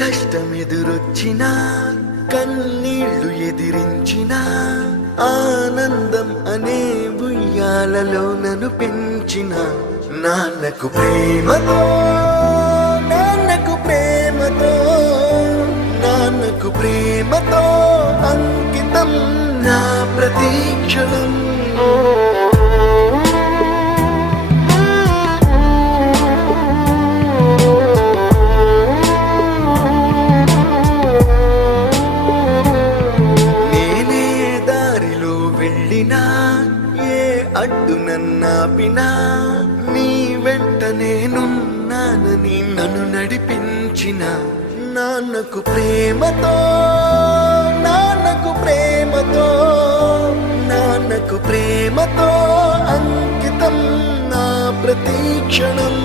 కష్టమెదురొచ్చినా కన్నీళ్లు ఎదిరించినా ఆనందం అనే ఉయ్యాలలో నన్ను పెంచిన నాన్నకు ప్రేమతో నాన్నకు ప్రేమతో నాన్నకు ప్రేమతో అంకితం నా ప్రతీక్షణం. నేనే దారిలో వెళ్ళినా ఏ అడ్డు నన్నాపినా నీ వెంట నేనున్నానని నన్ను నడిపించిన నాన్నకు ప్రేమతో నాన్నకు ప్రేమతో నాన్నకు ప్రేమతో అంకితం నా ప్రతీక్షణం.